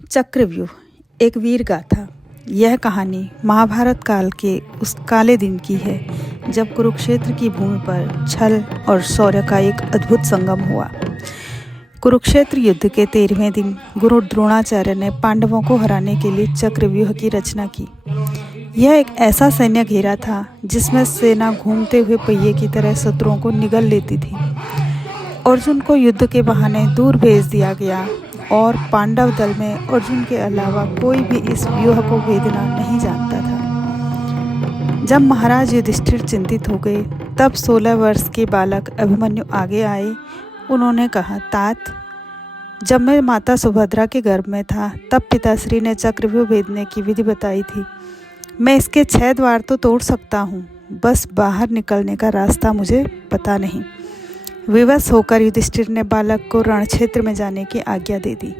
चक्रव्यूह एक वीर गाथा। यह कहानी महाभारत काल के उस काले दिन की है जब कुरुक्षेत्र की भूमि पर छल और शौर्य का एक अद्भुत संगम हुआ। कुरुक्षेत्र युद्ध के 13वें दिन गुरु द्रोणाचार्य ने पांडवों को हराने के लिए चक्रव्यूह की रचना की। यह एक ऐसा सैन्य घेरा था जिसमें सेना घूमते हुए पहिए की तरह शत्रुओं को निगल लेती थी। अर्जुन को युद्ध के बहाने दूर भेज दिया गया और पांडव दल में अर्जुन के अलावा कोई भी इस व्यूह को भेदना नहीं जानता था। जब महाराज युधिष्ठिर चिंतित हो गए तब 16 वर्ष के बालक अभिमन्यु आगे आए। उन्होंने कहा, तात, जब मैं माता सुभद्रा के गर्भ में था तब पिताश्री ने चक्रव्यूह भेदने की विधि बताई थी। मैं इसके 6 द्वार तो तोड़ सकता हूँ, बस बाहर निकलने का रास्ता मुझे पता नहीं। विवश होकर युधिष्ठिर ने बालक को रणक्षेत्र में जाने की आज्ञा दे दी।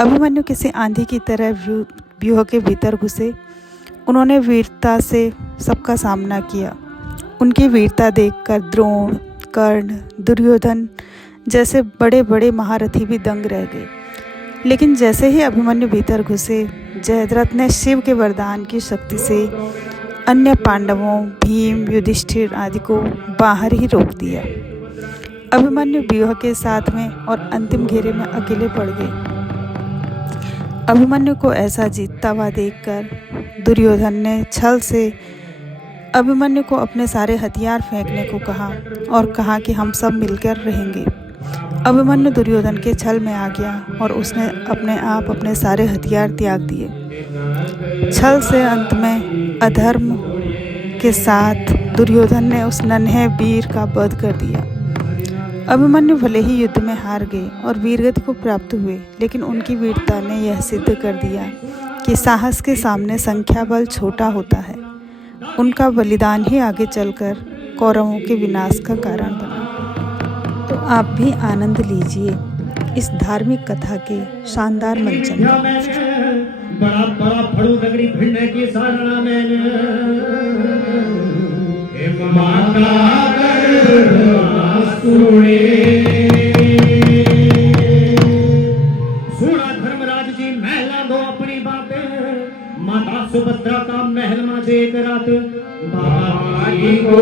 अभिमन्यु किसी आंधी की तरह व्यूह के भीतर घुसे। उन्होंने वीरता से सबका सामना किया। उनकी वीरता देखकर द्रोण, कर्ण, दुर्योधन जैसे बड़े बड़े महारथी भी दंग रह गए। लेकिन जैसे ही अभिमन्यु भीतर घुसे, जयद्रथ ने शिव के वरदान की शक्ति से अन्य पांडवों, भीम, युधिष्ठिर आदि को बाहर ही रोक दिया। अभिमन्यु व्यूह के साथ में और अंतिम घेरे में अकेले पड़ गए। अभिमन्यु को ऐसा जीतता हुआ देखकर दुर्योधन ने छल से अभिमन्यु को अपने सारे हथियार फेंकने को कहा और कहा कि हम सब मिलकर रहेंगे। अभिमन्यु दुर्योधन के छल में आ गया और उसने अपने सारे हथियार त्याग दिए। छल से अंत में अधर्म के साथ दुर्योधन ने उस नन्हे वीर का वध कर दिया। अभिमन्यु भले ही युद्ध में हार गए और वीरगति को प्राप्त हुए, लेकिन उनकी वीरता ने यह सिद्ध कर दिया कि साहस के सामने संख्या बल छोटा होता है। उनका बलिदान ही आगे चलकर कौरवों के विनाश का कारण बना। तो आप भी आनंद लीजिए इस धार्मिक कथा के शानदार मंचन का। बड़ा बड़ा फड़ू दगड़ी भिड़ने की सारणा सुना धर्मराज जी महला दो अपनी बातें। माता सुभद्रा का महल में एक रात बाबा को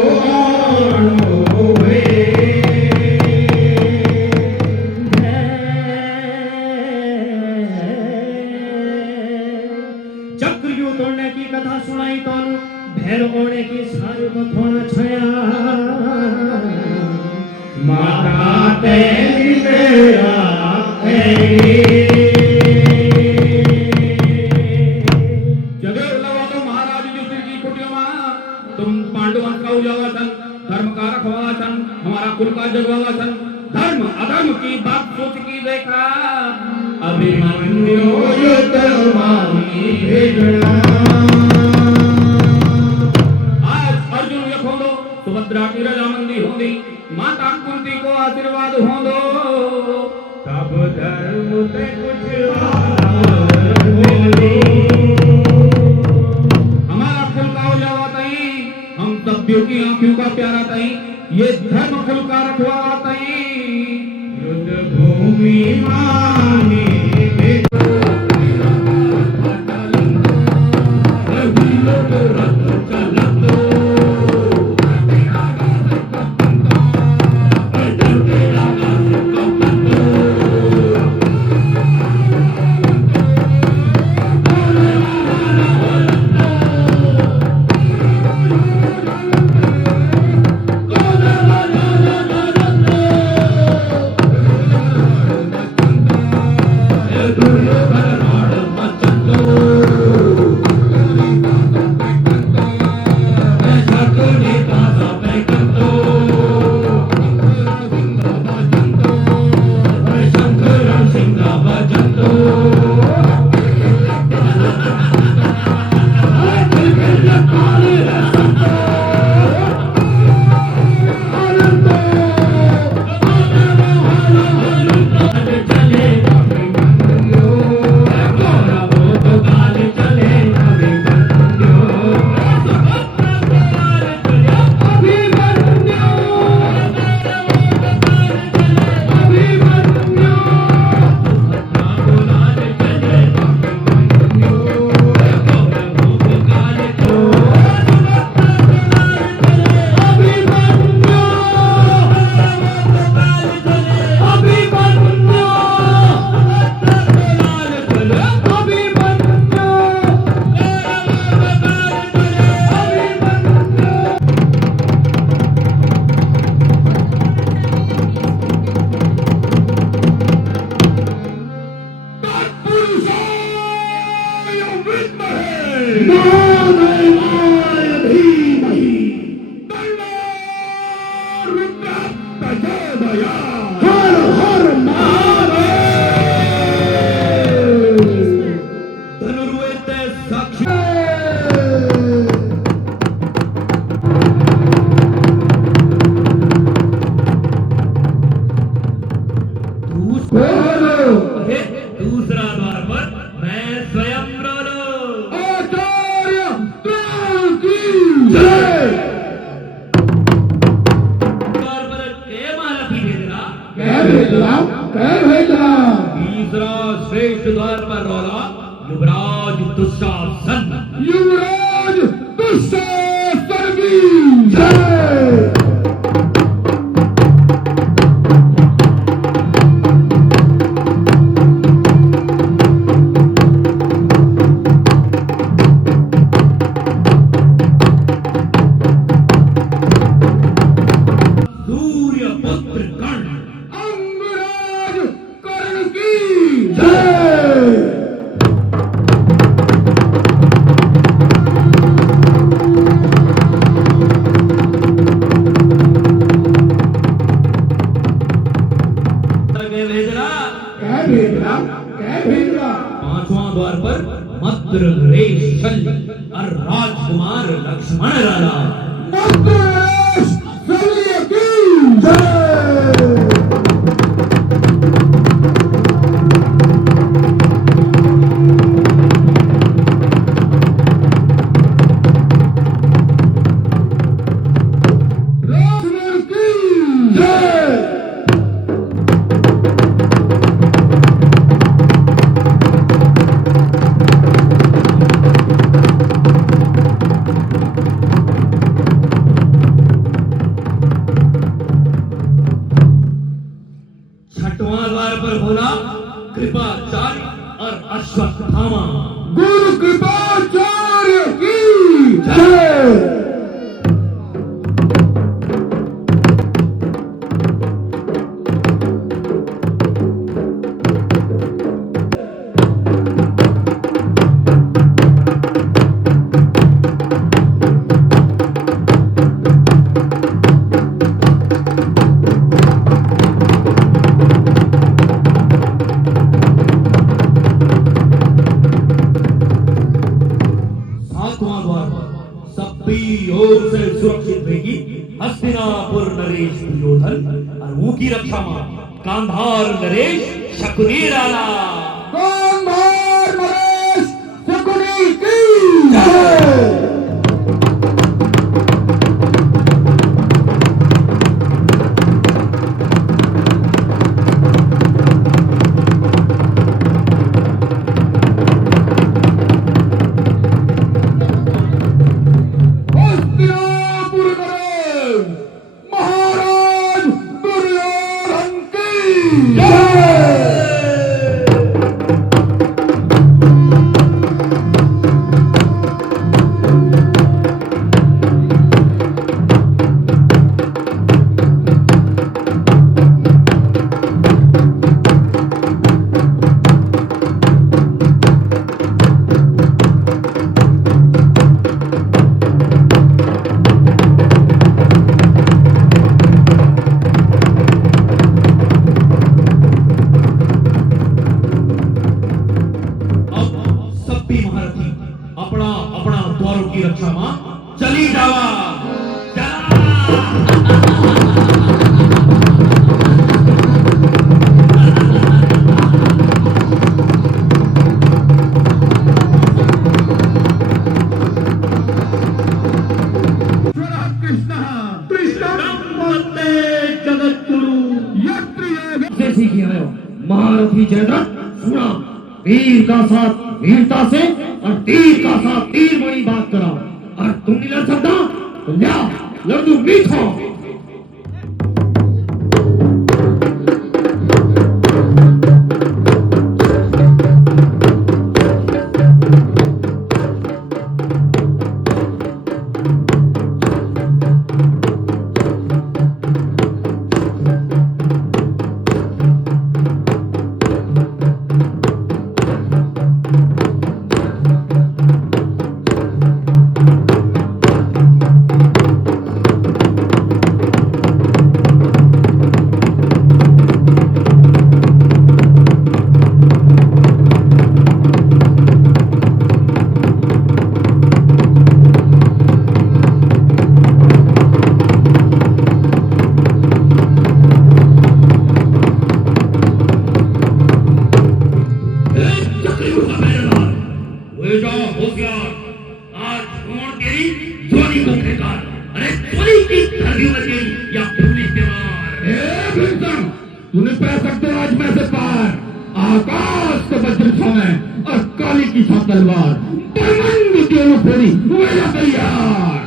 चक्रव्यूह तोड़ने की कथा सुनाई तो भैरव ओढ़े की सारी को थोड़ा छाया। माता तेरी तेरा जगह लगा तो महाराज युधिष्ठिर की कुटिया में तुम पांडवों का उजाला छन, धर्म का रखवाला छन, हमारा कुल का जगवाला छन। धर्म अधर्म की बात सोच की देखा अभिमन्यु युद्ध मानी भेजना। सुभद्रा की रजामंदी होंदी, माता कुंती को आशीर्वाद होंदो, तब धर्म से कुछ हमारा कुल का उजाला तई, हम सभ्यों की आंखों का प्यारा तई, ये धर्म कुल का रखवाला तई। युद्ध भूमि मानी नारायणाय धीमहि तन्नो रुद्रः प्रचोदयात्। हर हर महादेव। धनुर्वेद साक्षी अरे दूसरा द्वार पर मैं स्वयं बोलो। आचार्य देव की जय। द्वार पर के महारथी भेजना क्या भेजना? क्या भेजना? तीसरा श्रेष्ठ द्वार पर रोला युवराज दुशासन। युवराज दुशासन की जय। सूर्य पुत्र कर्ण अंगराज कर्ण की जय। के भेजना क्या भेजना? क्या भेजना? पांचवां द्वार पर मद्र नरेश चल और राजकुमार लक्ष्मण राजा। मद्रेश शल्य की जय। रावण की जय। छठवां द्वार पर बोला कृपाचार्य और अश्वत्थामा। गुरु कृपाचार्य की जय। सातवां द्वार पर सभी ओर से सुरक्षित रहेगी हस्तिनापुर नरेश दुर्योधन और उनकी रक्षा में गांधार नरेश शकुनी राणा। गांधार नरेश शकुनी की जय। हस्तिनापुर नरेश महाराज दुर्योधन की जय। अपना अपना द्वारों की रक्षा में चली जावा। महारथी जयद्रथ सुना, वीर का साथ वीरता से और तीर का साथ तीर बड़ी बात करा और तुम नहीं लड़ सकता तो लिया लड्डू मीठा। नहीं उठा पहरेदार। वे जा होशियार। आज कौन तेरी जोड़ी को फेंका? अरे जोड़ी की धरती लग गई या पुलिस के मार? ए भीमसेन, तूने पह सकते हो आज मैं से पार। आकाश से वज्र छावे और काली की सा तलवार, परमंग दोनों फोड़ी वेला तैयार।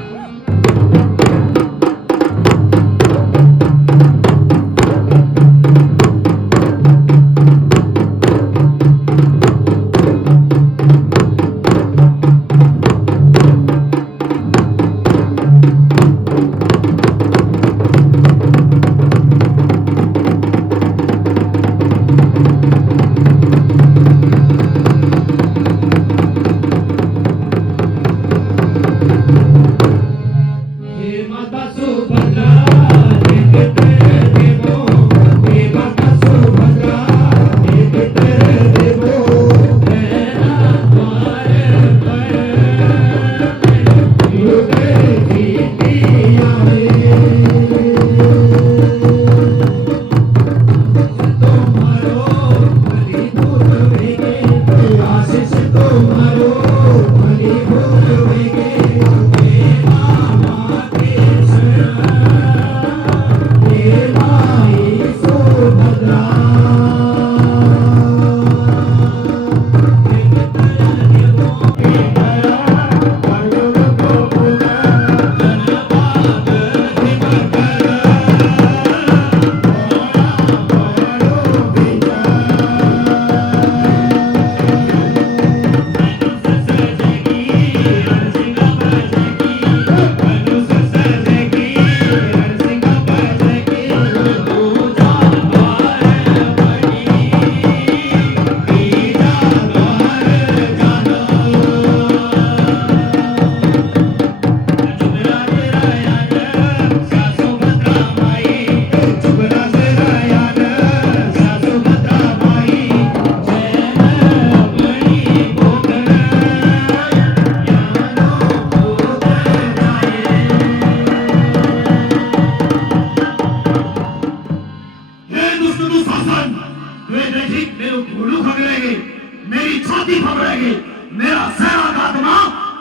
मेरी छाती पकड़ेगी, मेरा सहरा काटना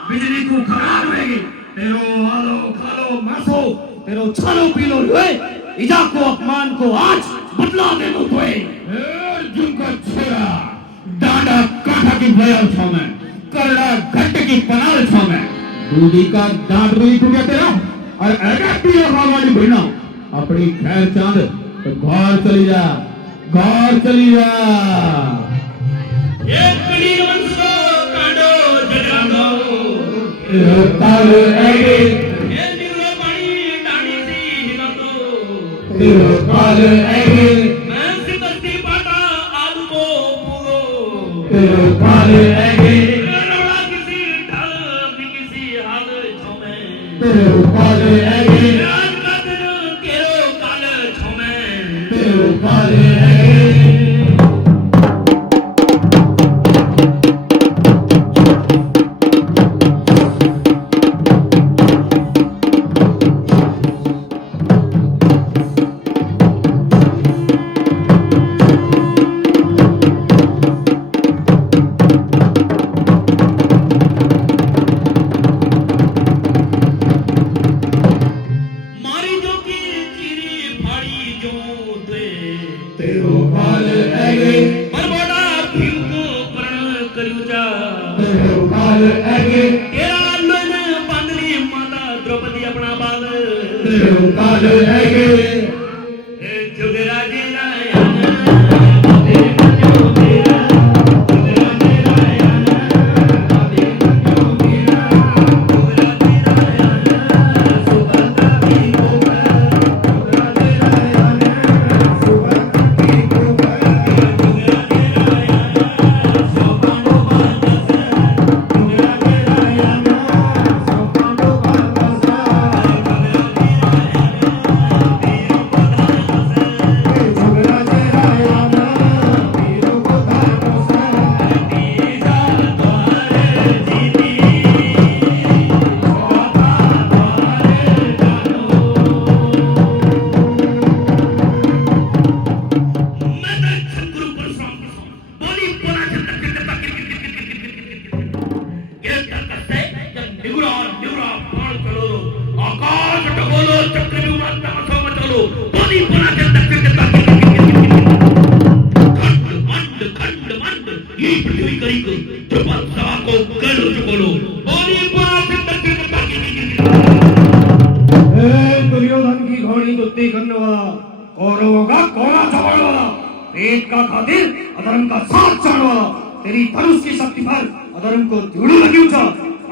बिजली को खराब होगी। तेरो आलो खालो मरसो, तेरो छालो पीलो हुए, इजा को अपमान को आज बदला लेनो हुए। अर्जुन का छेड़ा, डांडा काठा की बयाल छो में, करड़ा घट की पनाल छो में, दूधी का दांत भी टूटा तेरा, और ऐसा पिया रावाली भिड़ना, अपनी खैर चांद, तो घर चली जा, घर चली जा। एक कड़ी वंश कांडो जगानो, ताल ऐगे, ये निवलो पानी डांडी सी निकलो, ताल ऐगे, मैं सितस्ती पाटा आलू पूरो, ताल ऐगे, रौड़ा किसी ढल भी किसी हाल छौमे, ताल ऐगे, राज का दिन केरो काल छौमे, ताल ऐगे। मारी जो की चीरी फाड़ी जो दे, तेरो काल ऐगे, बरबोड़ा भीम को प्रण करियो जा, तेरो काल ऐगे, तेरा लोन बांधली माता द्रौपदी अपना बाल, तेरो काल ऐगे, जुगराजी मंत्र ये पृथ्वी करी को द्रुपद सभा को गढ़ चुकोलो बोली बात दुर्योधन की घोड़ी दुत्ती करने वाला कौरवों का कोना चढ़ने वाला पेट का खातिर अधर्म का साथ चढ़ने वाला तेरी धनुष की शक्ति पर अधर्म को धूड़ी लगी उठा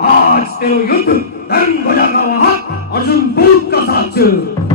आज तेरो युद्ध धर्म ध्वजा का वाहक अर्जुन दूत का साक्ष्य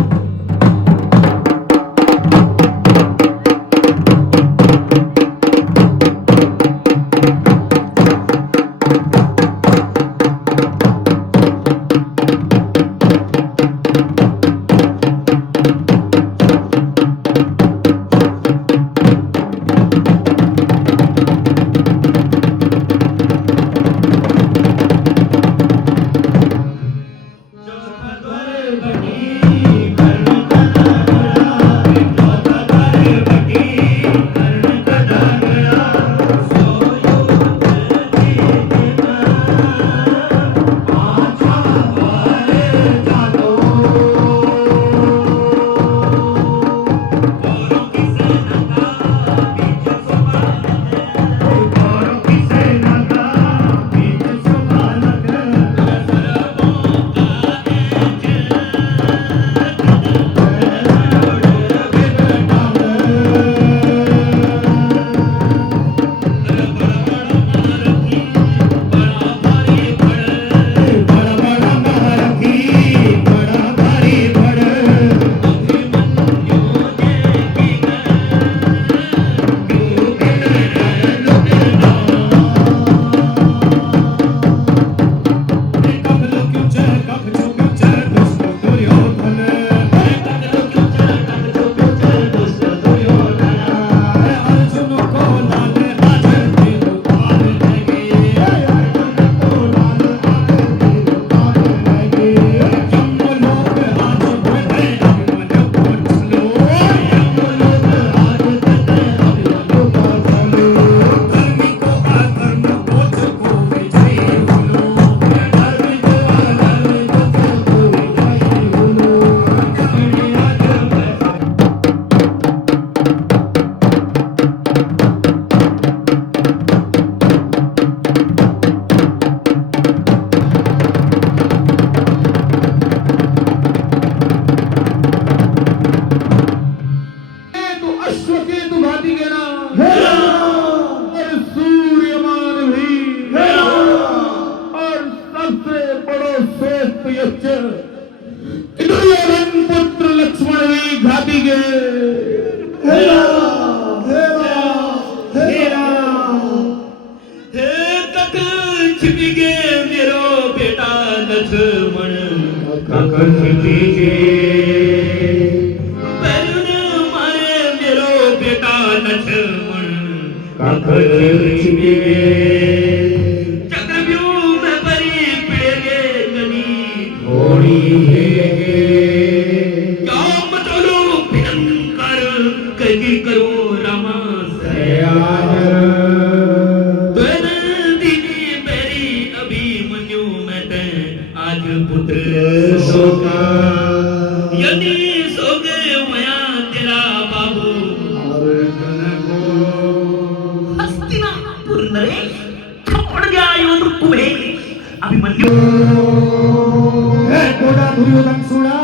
दुर्योधन सुना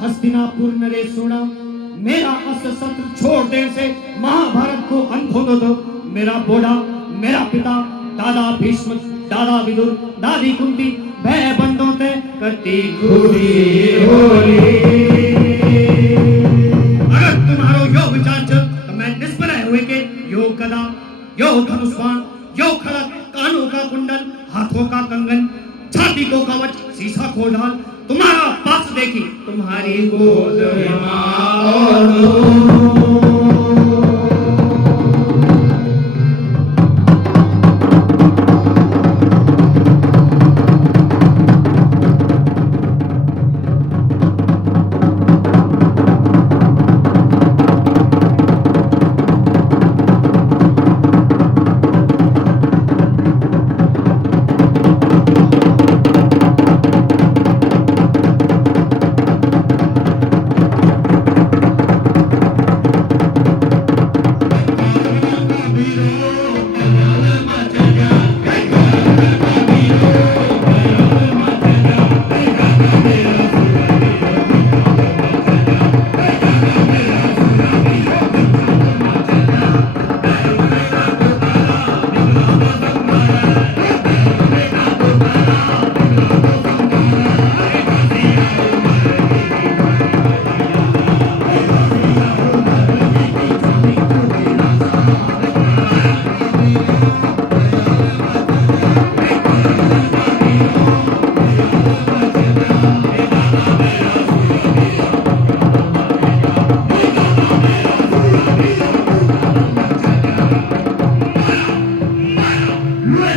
हस्तिनापुर नरेश सुना मेरा अस्त्र शस्त्र छोड़ देने से महाभारत को अंत हो दो मेरा बोड़ा मेरा पिता दादा भीष्म दादा विदुर दादी कुंती भय बंदों ते करती खुशी होली अगर तुम्हारो यो विचार छ तो मैं निष्प्रय हुए के यो गदा यो धनुष्बाण यो खड़ग कानों का कुंडल हाथों का कंगन छाती को कवच शीशा को ढाल तुम्हारा पक्ष देखी तुम्हारी गोद में मां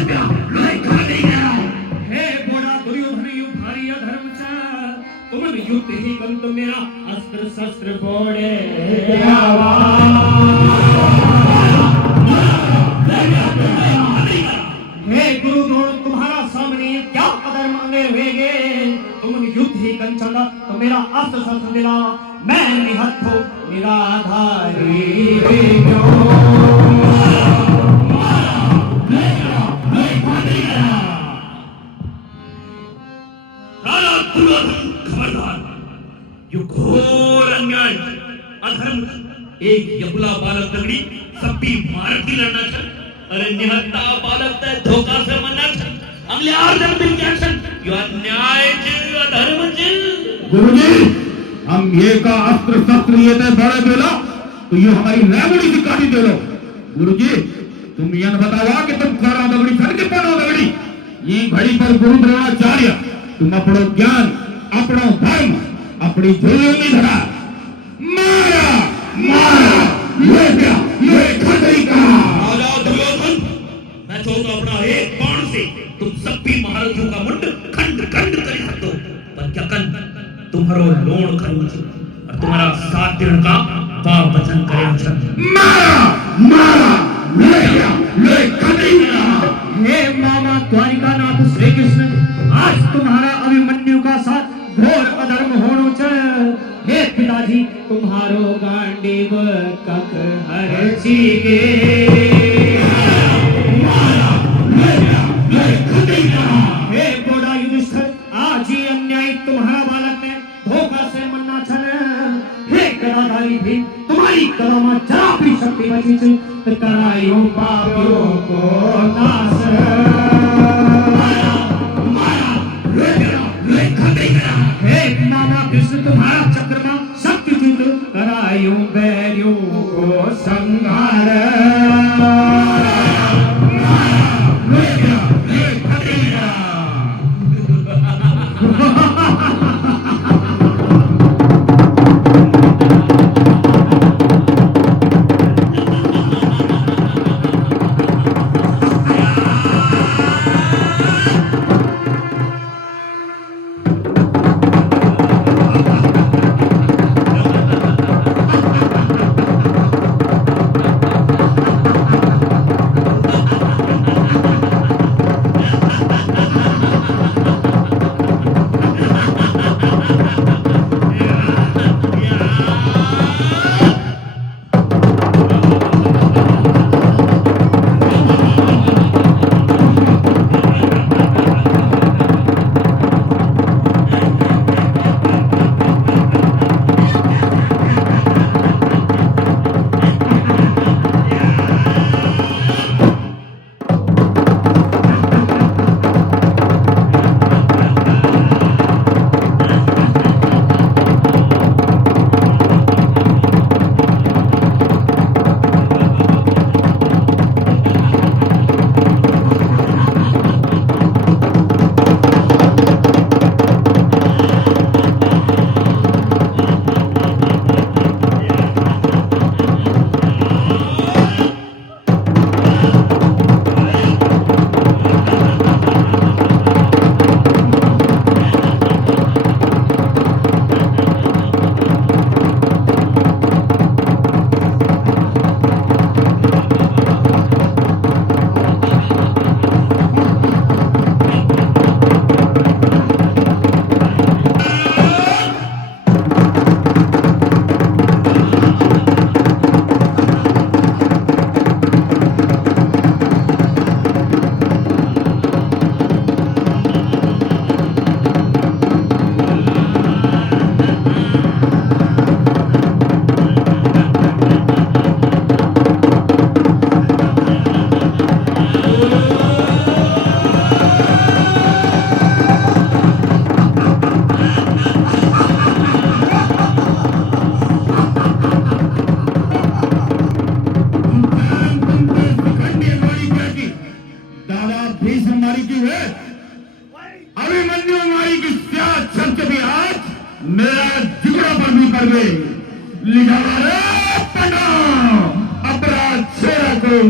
लोहे खा नहीं गया हे बोड़ा दुर्योधन युद्ध भारी अधर्म चा तुम युद्ध ही कंत मेरा अस्त्र शस्त्र बोड़े हे गुरु द्रोण तुम्हारा सामने क्या अधर्म मांगे हुए तुम युद्ध ही कंचना तो मेरा अस्त्र शस्त्र मिला मैं निहत हो निराधारी खबरदार यो घोर अन्याय अधर्म एक यहुला बालक दगड़ी सब्बी मार की लड़ना छन अरे निहत्ता बालक ते धोखा से मरना छन अगले आर जन दिन क्या छन यो अन्याय छ अधर्म छ गुरुजी हम ये का अस्त्र शस्त्र ये ते बड़े बेला तो ये हमारी रेवड़ी की काटी दे लो गुरुजी तुम ये बतावा कि तुम कारा दगड़ी छन के पनो दगड़ी ये घड़ी पर गुरु द्रोणाचार्य तुम अपनो ज्ञान अपनो धर्म अपनी झोली धरा मारा मारा ये खतरी का राजा दुर्योधन मैं चाहता अपना एक बाण से तुम सभी महाराजों का मुंड खंड खंड कर सकते हो पर क्या कन तुम्हारो लोण करूं और तुम्हारा 7 दिन का पाप वचन करे मारा मारा ले खतरी का हे मामा द्वारिकानाथ श्री कृष्ण आज तुम्हारा अभिमन्यु का साथ घोर अधर्म होनो च हे पिताजी तुम्हारो गांडीव कक हर चीगे हे बोड़ा युधिष्ठिर आज ही अन्याय तुम्हारा बालक ने धोखा से मन्ना छन हे गदाधारी भी तुम्हारी कलमा जरा भी शक्ति बची छ करायो पापियों को नाश हे मामा कृष्ण तुम्हारा चक्रमा शक्तियुत करायो बैरियों को संहार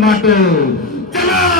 माटो चला